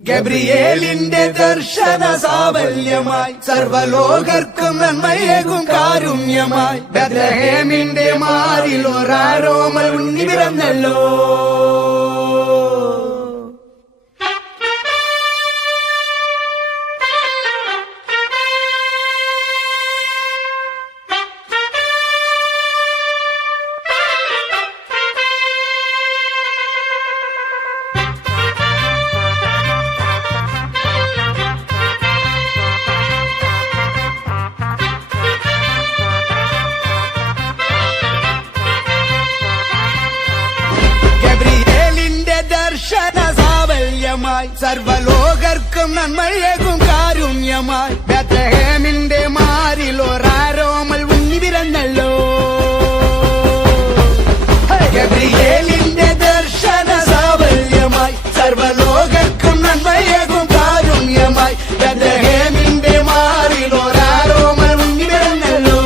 ഗബ്രിയേലിന്റെ ദർശന സാവല്യമായി സർവലോകർക്കും നന്മയേകും കാരുണ്യമായി ബത്ലഹേമിന്റെ മാറിൽ ഒരാരോമൽ ഉണ്ണി പിറന്നല്ലോ. സർവലോകർക്കും നന്മയേകും കാരുണ്യമായി ബത്ലഹേമിന്റെ മാറിൽ ഒരാരോമൽ ഉണ്ണി പിറന്നല്ലോ. ഗബ്രിയേലിന്റെ ദർശന സാവല്യമായി സർവലോകർക്കും നന്മയേകും കാരുണ്യമായി ബത്ലഹേമിന്റെ മാറിൽ ഒരാരോമൽ ഉണ്ണി പിറന്നല്ലോ.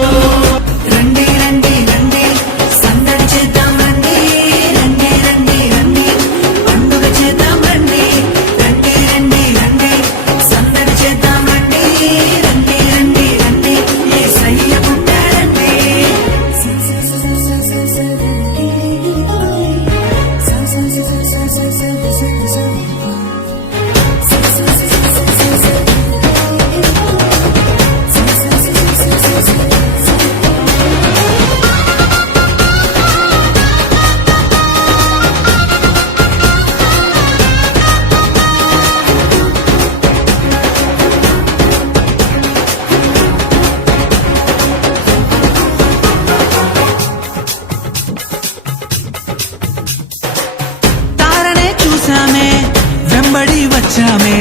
వెంబడి వచ్చామే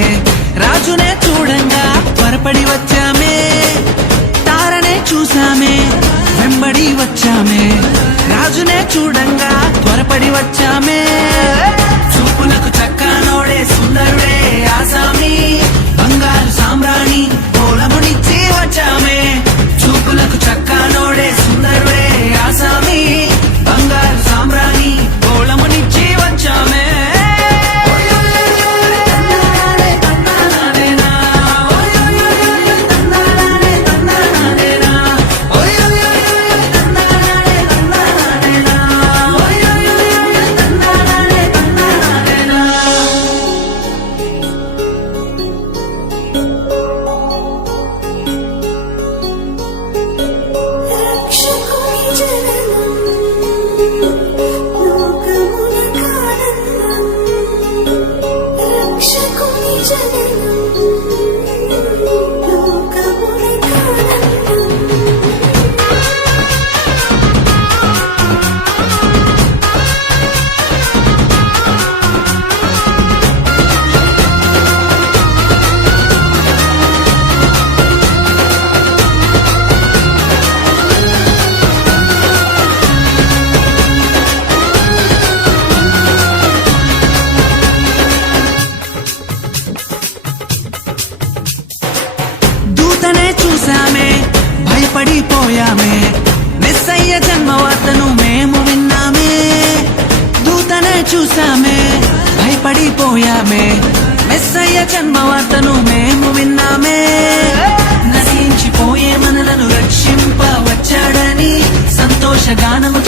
రాజునే చూడంగా త్వరపడి వచ్చామే. తారనే చూసామే వెంబడి వచ్చామే రాజునే చూడంగా త్వరపడి వచ్చామే. చూపులకు చక్కనోడే సుందరుడే ఆసామి బంగారు సామ్రాణి ఓలమునిచ్చి వచ్చామే. చూపులకు చక్కనోడే సుందరుడే ఆసామి బంగారు సామ్రాణి ఓలమునిచ్చి వచ్చామే. చూసామే భయపడిపోయామే మెస్సయ్య జన్మవార్తను మేము విన్నామే. దూతనే చూసామే భయపడిపోయామే మెస్సయ్య జన్మవార్తను మేము విన్నామే. నశించిపోయే మనలను రక్షింప వచ్చాడని సంతోషగానము